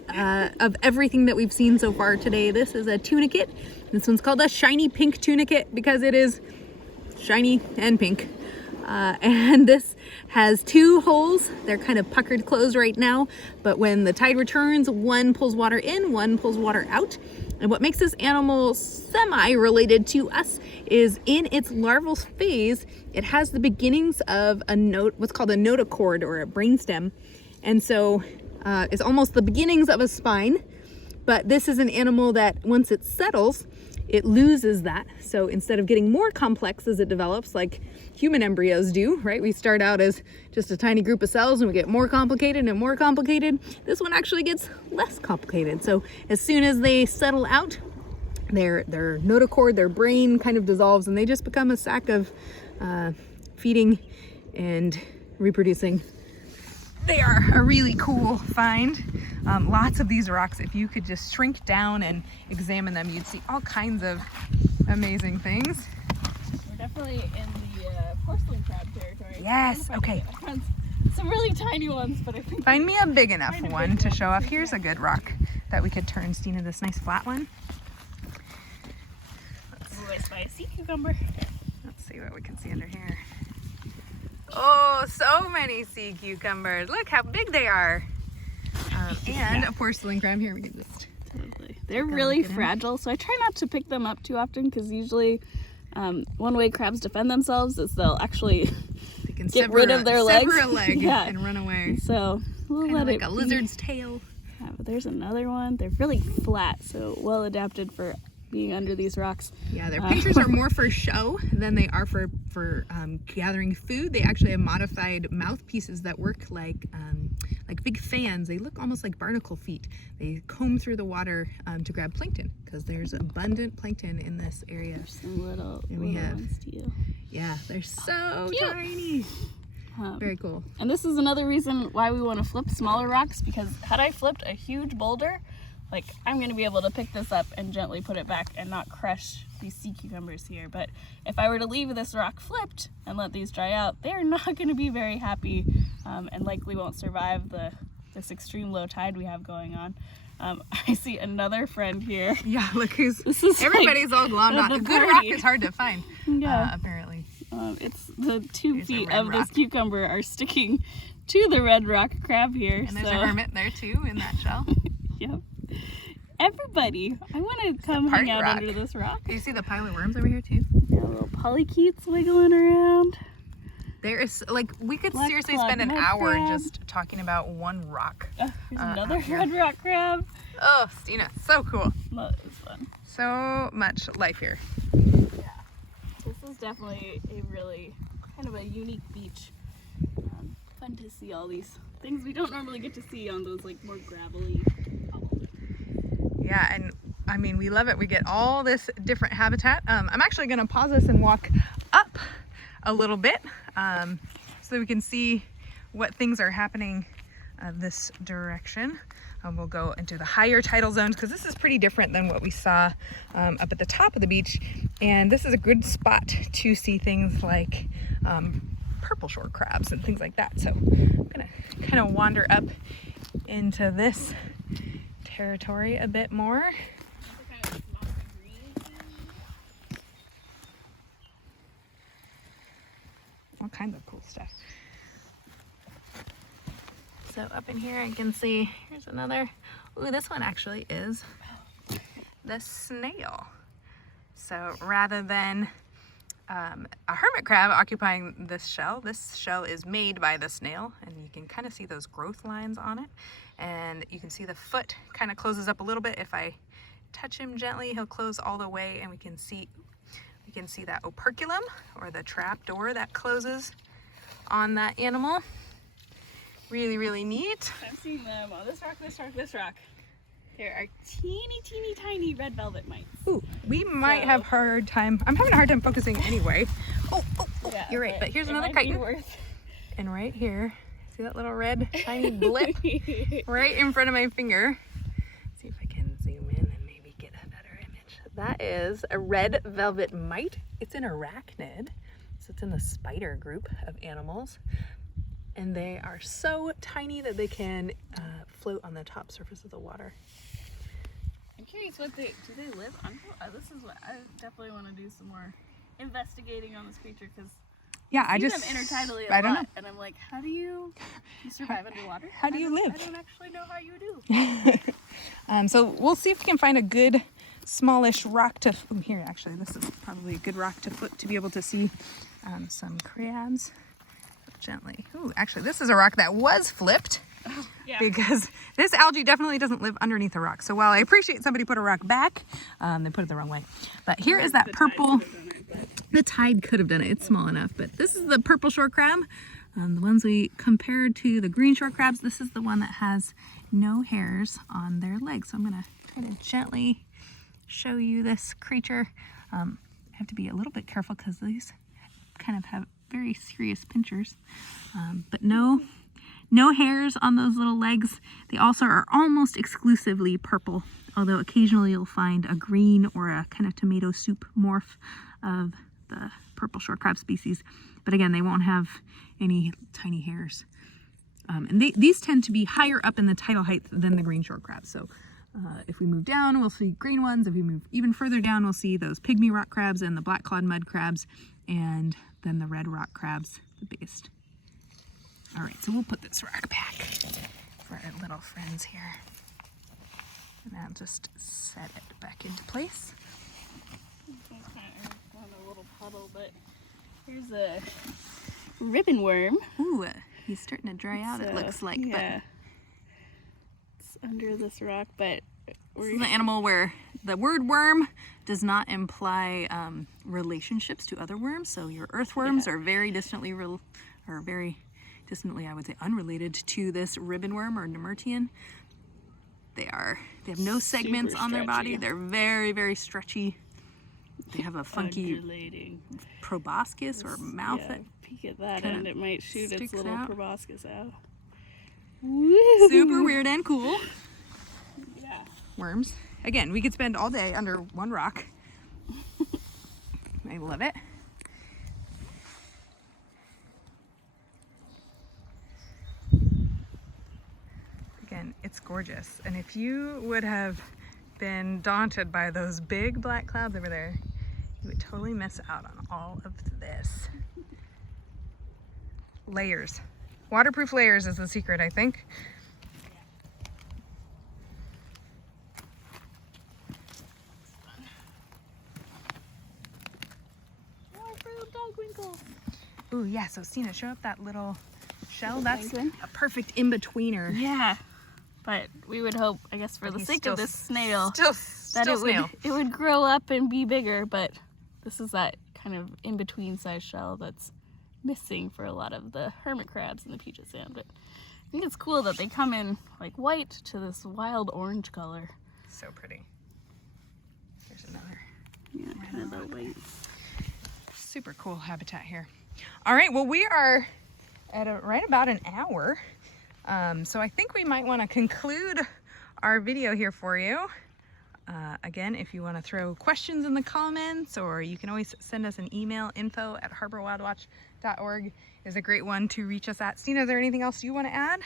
of everything that we've seen so far today. This is a tunicate. This one's called a shiny pink tunicate because it is shiny and pink. And this has two holes. They're kind of puckered closed right now, but when the tide returns, one pulls water in, one pulls water out. And what makes this animal semi-related to us is in its larval phase, it has the beginnings of what's called a notochord, or a brainstem. And so it's almost the beginnings of a spine, but this is an animal that once it settles, it loses that. So instead of getting more complex as it develops, like human embryos do, right? We start out as just a tiny group of cells and we get more complicated and more complicated. This one actually gets less complicated. So as soon as they settle out, their notochord, their brain kind of dissolves, and they just become a sack of feeding and reproducing. They are a really cool find. Lots of these rocks, if you could just shrink down and examine them, you'd see all kinds of amazing things. We're definitely in the porcelain crab territory. Yes, okay. Some really tiny ones, but I think... Find me a big enough one to show off. Here's a good rock that we could turn, Stena, this nice flat one. I spy a sea cucumber. Let's see what we can see under here. Oh, so many sea cucumbers. Look how big they are. And a porcelain crab. Here, we can just... Totally. They're really fragile, so I try not to pick them up too often, because usually one way crabs defend themselves is they'll actually get rid of their legs. Sever a leg and run away. So we'll let it like a lizard's tail. Yeah, but there's another one. They're really flat, so well adapted for being under these rocks. Yeah, their pictures are more for show than they are for gathering food. They actually have modified mouthpieces that work like big fans. They look almost like barnacle feet. They comb through the water to grab plankton, because there's abundant plankton in this area. There's some little have, ones too. Yeah, they're so tiny. Very cool. And this is another reason why we want to flip smaller rocks, because had I flipped a huge boulder, like, I'm going to be able to pick this up and gently put it back and not crush these sea cucumbers here. But if I were to leave this rock flipped and let these dry out, they're not going to be very happy, and likely won't survive this extreme low tide we have going on. I see another friend here. Yeah, look who's... Everybody's all glommed on. A good rock is hard to find, apparently. It's the 2 feet of this cucumber are sticking to the red rock crab here. And there's a hermit there too in that shell. Yep. Everybody, I want to come hang out under this rock. Do you see the pile of worms over here too? Yeah, little polychaetes wiggling around. There is, like, we could seriously spend an hour just talking about one rock. There's another red rock crab. Oh, Stena, so cool. That is fun. So much life here. Yeah. This is definitely a really kind of a unique beach. fun to see all these things we don't normally get to see on those like more gravelly cobbles. Yeah, and I mean, we love it. We get all this different habitat. I'm actually gonna pause this and walk up a little bit so that we can see what things are happening this direction. We'll go into the higher tidal zones because this is pretty different than what we saw up at the top of the beach. And this is a good spot to see things like purple shore crabs and things like that. So I'm gonna kind of wander up into this territory a bit more. All kinds of cool stuff. So up in here I can see, here's another, ooh, this one actually is the snail. So rather than a hermit crab occupying this shell is made by the snail, and you can kind of see those growth lines on it. And you can see the foot kind of closes up a little bit. If I touch him gently, he'll close all the way, and we can see that operculum, or the trap door that closes on that animal. Really, really neat. I've seen them on this rock, this rock, this rock. There are teeny, teeny, tiny red velvet mites. Ooh, we might have a hard time. I'm having a hard time focusing anyway. Oh, Yeah, you're right. But here's another chitin. And right here, see that little red tiny blip right in front of my finger? Let's see if I can zoom in and maybe get a better image. That is a red velvet mite. It's an arachnid, so it's in the spider group of animals. And they are so tiny that they can float on the top surface of the water. I'm curious, do they live under? This is what I definitely want to do some more investigating on this creature, because I see them intertidally a lot, and I'm like, how do you survive underwater? How do you live? I don't actually know how you do. So we'll see if we can find a good smallish rock to. Oh, here actually, this is probably a good rock to foot to be able to see some crabs. Gently. Ooh, actually, this is a rock that was flipped because this algae definitely doesn't live underneath a rock. So while I appreciate somebody put a rock back, they put it the wrong way. But here is that purple. The tide could have done it. It's small enough. But this is the purple shore crab. The ones we compared to the green shore crabs. This is the one that has no hairs on their legs. So I'm going to try to gently show you this creature. I have to be a little bit careful because these kind of have very serious pinchers, but no hairs on those little legs. They also are almost exclusively purple, although occasionally you'll find a green or a kind of tomato soup morph of the purple shore crab species. But again, they won't have any tiny hairs. And these tend to be higher up in the tidal height than the green shore crabs. So if we move down, we'll see green ones. If we move even further down, we'll see those pygmy rock crabs and the black clawed mud crabs, and then the red rock crabs, the biggest. All right, so we'll put this rock back for our little friends here. And I'll just set it back into place. I'm kind of on a little puddle, but here's a ribbon worm. Ooh, he's starting to dry out, it looks like. Yeah. It's under this rock, but this is an animal where the word worm does not imply relationships to other worms. So your earthworms are very distantly, I would say, unrelated to this ribbon worm or Nemertean. They have no segments on their body. They're very, very stretchy. They have a funky proboscis or mouth that peek at that and it might shoot its little proboscis out. Super weird and cool. Yeah. Worms. Again, we could spend all day under one rock. I love it. Again, it's gorgeous. And if you would have been daunted by those big black clouds over there, you would totally miss out on all of this. Layers. Waterproof layers is the secret, I think. Ooh, yeah, so Stena, show up that little shell. That's a perfect in-betweener. Yeah, but we would hope, I guess, for the sake of this snail, that it would grow up and be bigger, but this is that kind of in-between size shell that's missing for a lot of the hermit crabs in the Puget Sound. But I think it's cool that they come in like white to this wild orange color. So pretty. There's another. Yeah, kind of the white. Super cool habitat here. All right, well, we are at right about an hour. So I think we might want to conclude our video here for you. Again, if you want to throw questions in the comments, or you can always send us an email, info@harborwildwatch.org is a great one to reach us at. Stena, is there anything else you want to add?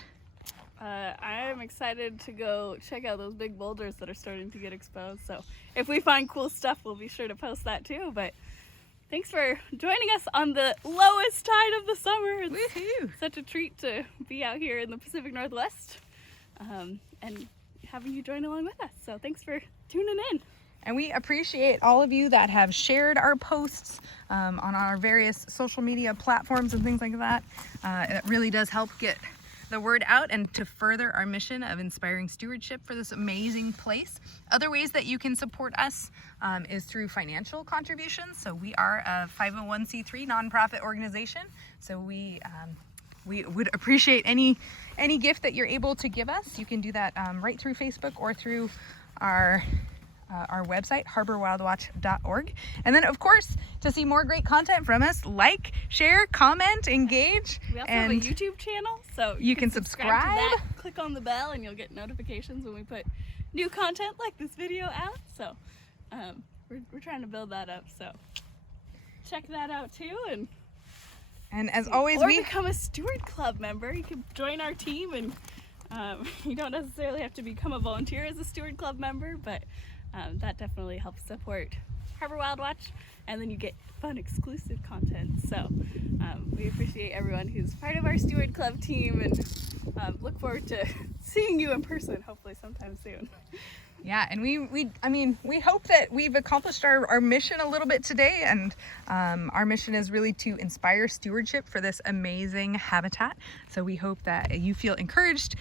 I am excited to go check out those big boulders that are starting to get exposed. So if we find cool stuff, we'll be sure to post that too. But thanks for joining us on the lowest tide of the summer. It's Woohoo! such a treat to be out here in the Pacific Northwest and having you join along with us. So thanks for tuning in. And we appreciate all of you that have shared our posts on our various social media platforms and things like that. It really does help get the word out and to further our mission of inspiring stewardship for this amazing place. Other ways that you can support us is through financial contributions. So we are a 501c3 nonprofit organization. So we would appreciate any gift that you're able to give us. You can do that right through Facebook or through our website, harborwildwatch.org. And then, of course, to see more great content from us, like, share, comment, engage. We also have a YouTube channel, so you can subscribe to that. Click on the bell and you'll get notifications when we put new content like this video out. So we're trying to build that up, so check that out too. And as always, or become a Steward Club member. You can join our team, and you don't necessarily have to become a volunteer as a Steward Club member, but that definitely helps support Harbor Wild Watch, and then you get fun exclusive content. So we appreciate everyone who's part of our Steward Club team, and look forward to seeing you in person hopefully sometime soon. Yeah, and we hope that we've accomplished our mission a little bit today, and our mission is really to inspire stewardship for this amazing habitat. So we hope that you feel encouraged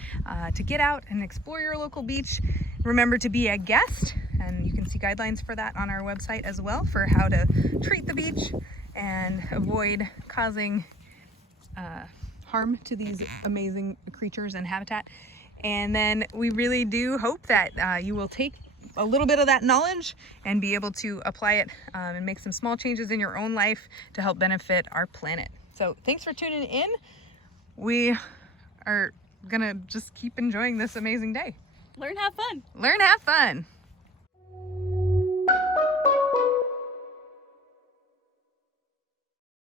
to get out and explore your local beach. Remember to be a guest, and you can see guidelines for that on our website as well, for how to treat the beach and avoid causing harm to these amazing creatures and habitat. And then we really do hope that you will take a little bit of that knowledge and be able to apply it and make some small changes in your own life to help benefit our planet. So thanks for tuning in. We are gonna just keep enjoying this amazing day. Learn, have fun. Learn, have fun.